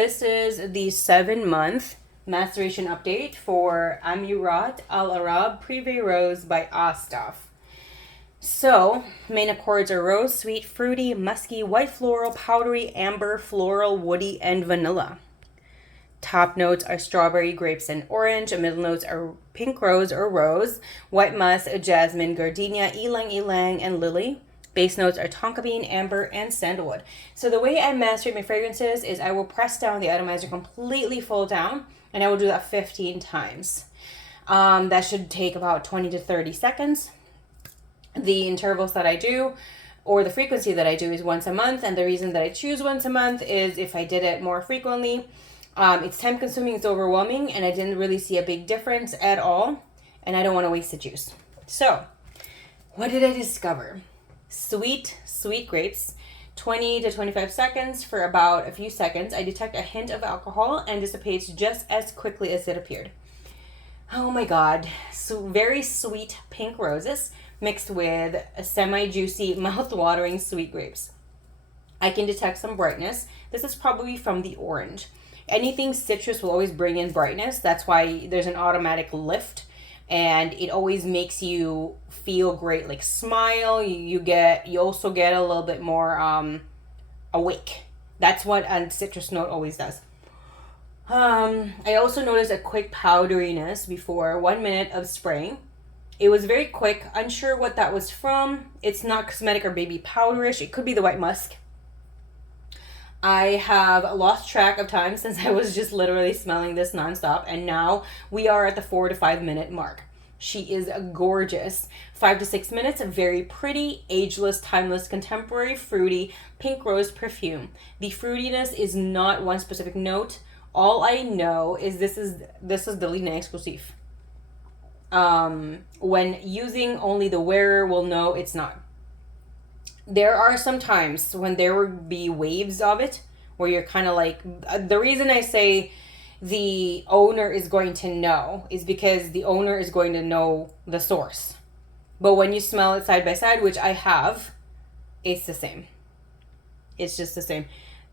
This is the 7-month maceration update for Ameerat Al Arab Prive Rose by Asdaaf. So, main accords are rose, sweet, fruity, musky, white floral, powdery, amber, floral, woody, and vanilla. Top notes are strawberry, grapes, and orange. Middle notes are pink rose or rose, white musk, jasmine, gardenia, ylang ylang, and lily. Base notes are tonka bean, amber, and sandalwood. So the way I macerate my fragrances is I will press down the atomizer completely full down, and I will do that 15 times. That should take about 20 to 30 seconds. The intervals that I do, or the frequency that I do, is once a month, and the reason that I choose once a month is if I did it more frequently, it's time consuming, it's overwhelming, and I didn't really see a big difference at all, and I don't want to waste the juice. So, what did I discover? Sweet grapes, 20 to 25 seconds for about a few seconds. I detect a hint of alcohol and dissipates just as quickly as it appeared. Oh my god. So very sweet pink roses mixed with a semi-juicy, mouth-watering sweet grapes. I can detect some brightness. This is probably from the orange. Anything citrus will always bring in brightness. That's why there's an automatic lift, and it always makes you feel great, like smile. You also get a little bit more awake. That's what a citrus note always does. I also noticed a quick powderiness before 1 minute of spraying. It was very quick. Unsure what that was from. It's not cosmetic or baby powderish. It could be the white musk. I have lost track of time since I was just literally smelling this nonstop, and now we are at the 4 to 5 minute mark. She is gorgeous. 5 to 6 minutes, very pretty, ageless, timeless, contemporary, fruity, pink rose perfume. The fruitiness is not one specific note. All I know is this is the Lina exclusive. When using, only the wearer will know it's not. There are some times when there will be waves of it where you're kind of like, the reason I say the owner is going to know is because the owner is going to know the source. But when you smell it side by side, which I have, it's the same. It's just the same.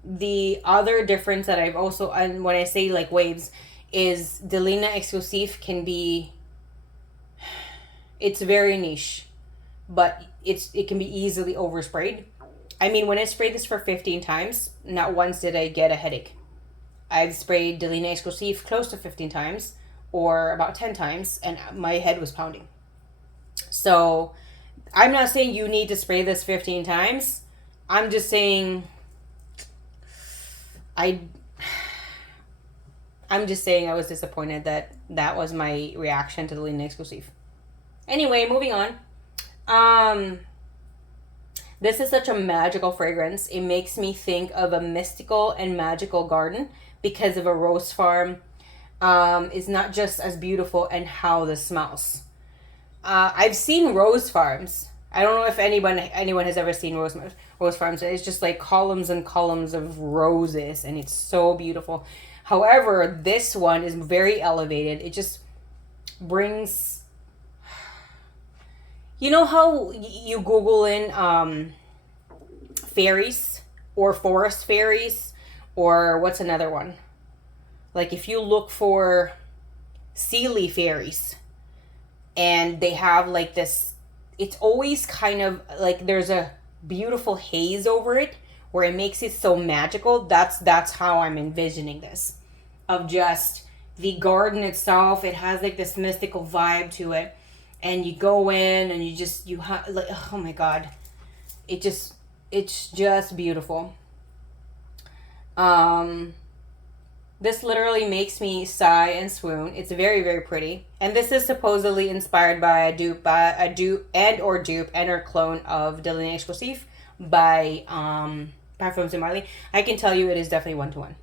The other difference that I've also, and when I say like waves, is the Lina exclusive can be, it's very niche, but it can be easily oversprayed. I mean, when I sprayed this for 15 times, not once did I get a headache. I've sprayed Delina Exclusive close to 15 times, or about 10 times, and my head was pounding. So, I'm not saying you need to spray this 15 times. I'm just saying I'm just saying I was disappointed that was my reaction to the Delina Exclusive. Anyway, moving on. This is such a magical fragrance. It makes me think of a mystical and magical garden because of a rose farm. Is not just as beautiful and how this smells. I've seen rose farms. I don't know if anyone has ever seen rose farms. It's just like columns and columns of roses, and it's so beautiful. However, this one is very elevated. It just brings, you know how you Google in fairies or forest fairies, or what's another one? Like if you look for Sealy fairies, and they have like this, it's always kind of like there's a beautiful haze over it where it makes it so magical. That's how I'm envisioning this, of just the garden itself. It has like this mystical vibe to it. And you go in and you have like, oh my god, it's just beautiful. This literally makes me sigh and swoon. It's very, very pretty, and this is supposedly inspired by a dupe and or clone of Delina Exclusive by Parfums de Marly. I can tell you it is definitely 1-to-1.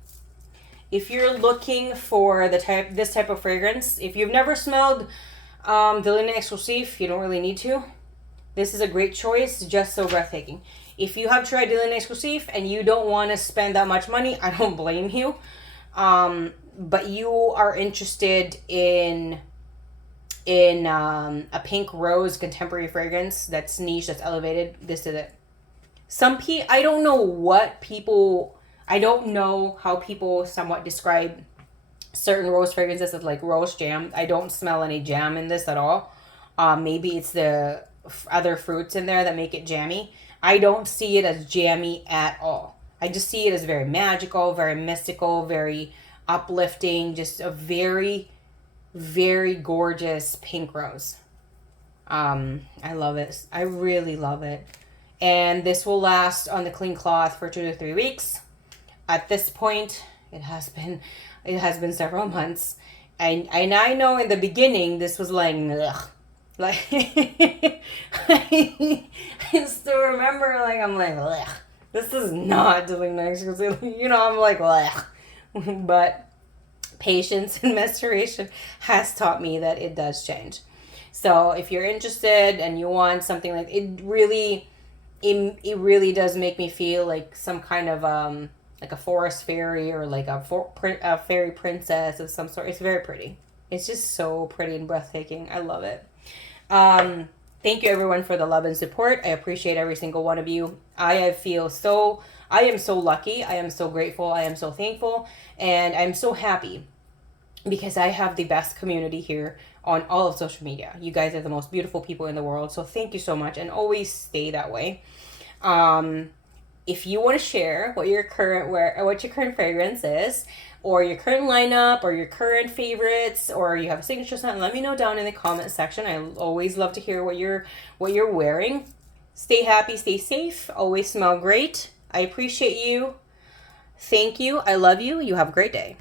If you're looking for this type of fragrance, if you've never smelled Delina Exclusive, you don't really need to. This is a great choice, just so breathtaking. If you have tried Delina Exclusive and you don't want to spend that much money, I don't blame you. But you are interested in a pink rose contemporary fragrance that's niche, that's elevated, this is it. I don't know what people, I don't know how people somewhat describe certain rose fragrances as like rose jam. I don't smell any jam in this at all. Maybe it's the other fruits in there that make it jammy. I don't see it as jammy at all. I just see it as very magical, very mystical, very uplifting, just a very, very gorgeous pink rose. I love it. I really love it. And this will last on the clean cloth for 2 to 3 weeks. At this point, it has been several months. And I know in the beginning this was like ugh. Like I still remember like I'm like ugh. This is not doing nice because I'm like ugh. But patience and maceration has taught me that it does change. So if you're interested and you want something like it really does make me feel like some kind of like a forest fairy or like a fairy princess of some sort. It's very pretty. It's just so pretty and breathtaking. I love it. Thank you everyone for the love and support. I appreciate every single one of you. I am so lucky. I am so grateful. I am so thankful. And I'm so happy because I have the best community here on all of social media. You guys are the most beautiful people in the world. So thank you so much and always stay that way. If you want to share what your current fragrance is, or your current lineup, or your current favorites, or you have a signature scent, let me know down in the comment section. I always love to hear what you're wearing. Stay happy, stay safe, always smell great. I appreciate you. Thank you. I love you. You have a great day.